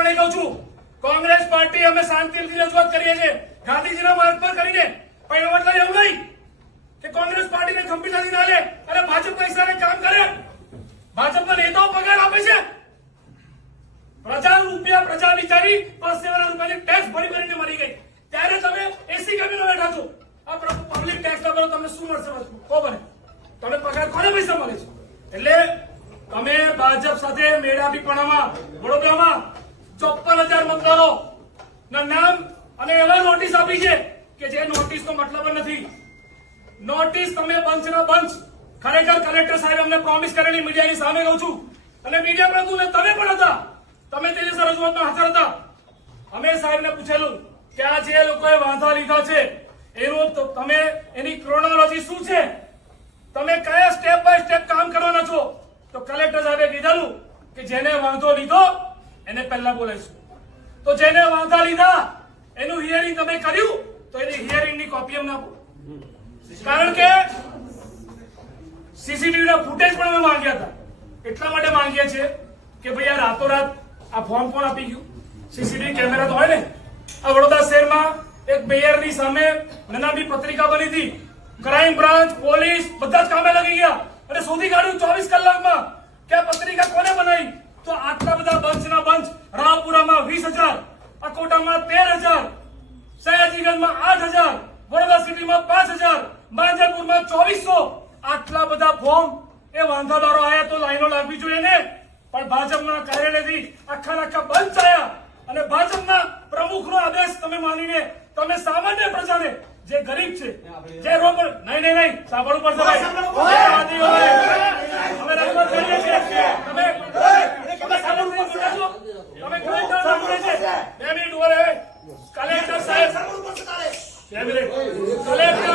પણ કહું છું, કોંગ્રેસ પાર્ટી અમે શાંતિથી રજૂઆત કરીએ છીએ ગાંધીજીના માર્ગ પર કરીને, પણ એનો મતલબ એવું નહીં કે કોંગ્રેસ પાર્ટીને ગંભીરતાથી ના લે અને ભાજપના હિસાબે કામ કરે. ભાજપના નેતાઓ પગાર આપે છે, પ્રજા રૂપિયા પ્રજા વિચારી પરસેવાના રૂપિયાની ટેક્સ ભરી ભરીને મરી ગઈ, ત્યારે તમે એસી કેબિનમાં બેઠા છો. આ પબ્લિક ટેક્સ ના ભરો, તમને શું મળશે? કહો મને, તમે પગાર કોને પૈસા મળે છે? એટલે તમે ભાજપ સાથે મેળાપીપણામાં વડોદરામાં 54,000 મતદારો ના નામ અને એવા નોટિસ આપી છે કે જે નોટિસનો મતલબ નથી. નોટિસ તમે બંચના બંચ ખરેખર કલેક્ટર સાહેબ અમને પ્રોમિસ કરેલી મીડિયાની સામે કહું છું, અને મીડિયા પરંતુ તમે પણ હતા, તમે તે દિવસે રજૂઆતમાં હાજર હતા. અમે સાહેબને પૂછેલું કે આ જે લોકોએ વાંધા લીધા છે એનું તમે એની ક્રોનોલોજી શું છે, તમે કયા સ્ટેપ બાય સ્ટેપ કામ કરવાના છો? તો કલેક્ટર સાહેબે કીધેલું કે જેને વાંધો લીધો એને પહેલા બોલાવીશું. તો જેને વાંધા લીધા એનું હિયરિંગ તમે કર્યું તો એની હિયરિંગની કોપી અમને આપો, કારણ કે સીસીટીવી ના ફૂટેજ પણ અમે માંગ્યા હતા. એટલા માટે માંગીએ છીએ કે ભાઈ આ રાતોરાત આ ફોર્મ કોણ આપી ગયું? સીસીટીવી કેમેરા તો હોય ને. આ વડોદરા શહેરમાં એક બેયરની સામે નાની પત્રિકા બની હતી, ક્રાઇમ બ્રાન્ચ પોલીસ બધા જ કામે લાગી ગયા અને શોધી કાઢ્યું 24 કલાકમાં કે આ પત્રિકા કોને બનાવી. તો આટલા બધા બંચના બંચ રાવપુરામાં 20,000, અકોટામાં 13,000, સયાજીગંજમાં 8,000, વડોદરા સિટીમાં 5,000, માંજલપુરમાં 2,400, આટલા બધા ફોર્મ એ વાંધાદારો આયા તો લાઈનો લાગવી જોઈએ ને. પણ ભાજપના કાર્યાલયથી આખા બંચ આયા અને ભાજપના પ્રમુખનો આદેશ તમે માનીને તમે સામાન્ય પ્રજાને જે ગરીબ છે જે રોકડ નહીં સાંભળવું પડશે ભાઈ. અમે રજૂઆત કરીએ છીએ, તમે સાંભળવું પડશે. તમે કલેક્ટર સાંભળે છે 2 મિનિટ ઉભા રહે. કલેક્ટર સાહેબ 2 મિનિટ. કલેક્ટર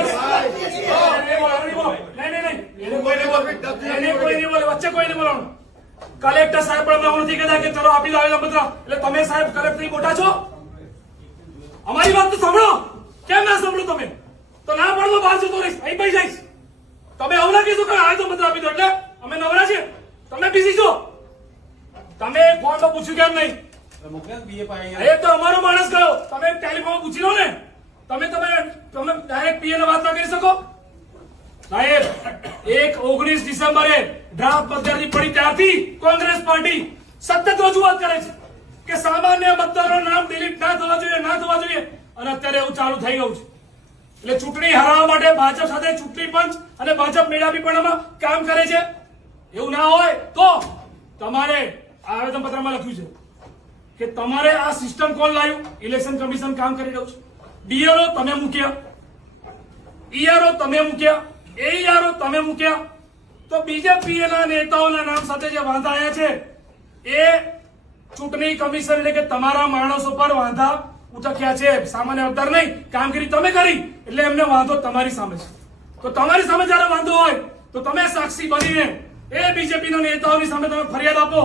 વચ્ચે કોઈ નહીં બોલવાનું. કલેક્ટર સાહેબ પણ એવું નથી કહેતા કે ચલો આપી દો આવેદન પત્ર, એટલે તમે સાહેબ કલેક્ટર મોટા છો? અમારી વાત તો સાંભળો. કેમ ના સાંભળો? તમે તો ના પડો બહાર જતો રહીશ, અહીં પૈ જઈશ. તમે આવું ના કીધું કે આવેદન પત્ર આપી દો એટલે અમે નવરા છે, તમે બીસી છો. તમે ફોન તો પૂછ્યું કેમ નહીં? એ તો અમારો માણસ ગયો, તમે ટેલિફોન પૂછી લો ને. તમે ડાયરેક્ટ પીએ ને વાત ના કરી શકો સાહેબ? 19 ડિસેમ્બરે ડ્રાફ્ટ પદ્ધતિ પડી ત્યારથી કોંગ્રેસ પાર્ટી સતત રજૂઆત કરે છે કે સામાન્ય મતદારોનું નામ ડિલીટ ના થવા જોઈએ, અને અત્યારે એવું ચાલુ થઈ ગયું છે. એટલે ચૂંટણી હરાવવા માટે ભાજપ સાથે ચૂંટણી પંચ અને ભાજપ મેળાપીપણામાં કામ કરે છે. એવું ના હોય તો તમારે આવેદન પત્રમાં લખ્યું છે કે તમારે આ સિસ્ટમ કોણ લાવ્યું? ઇલેક્શન કમિશન કામ કરી રહ્યું છે. ડીઆરઓ તમે મૂક્યા, ઈઆરઓ તમે મૂક્યા, એઈઆરઓ તમે મૂક્યા. તો બીજેપી ના નેતાઓના નામ સાથે જે વાંધા આવ્યા છે એ ચૂંટણી કમિશન એટલે કે તમારા માણસો પર વાંધા ઉઠક્યા છે. સામાન્ય અવતાર નહીં, કામગીરી તમે કરી એટલે એમને વાંધો તમારી સામે છે. તો તમારી સામે જયારે વાંધો હોય તો તમે સાક્ષી બનીને એ બીજેપી ના નેતાઓની સામે તમે ફરિયાદ આપો.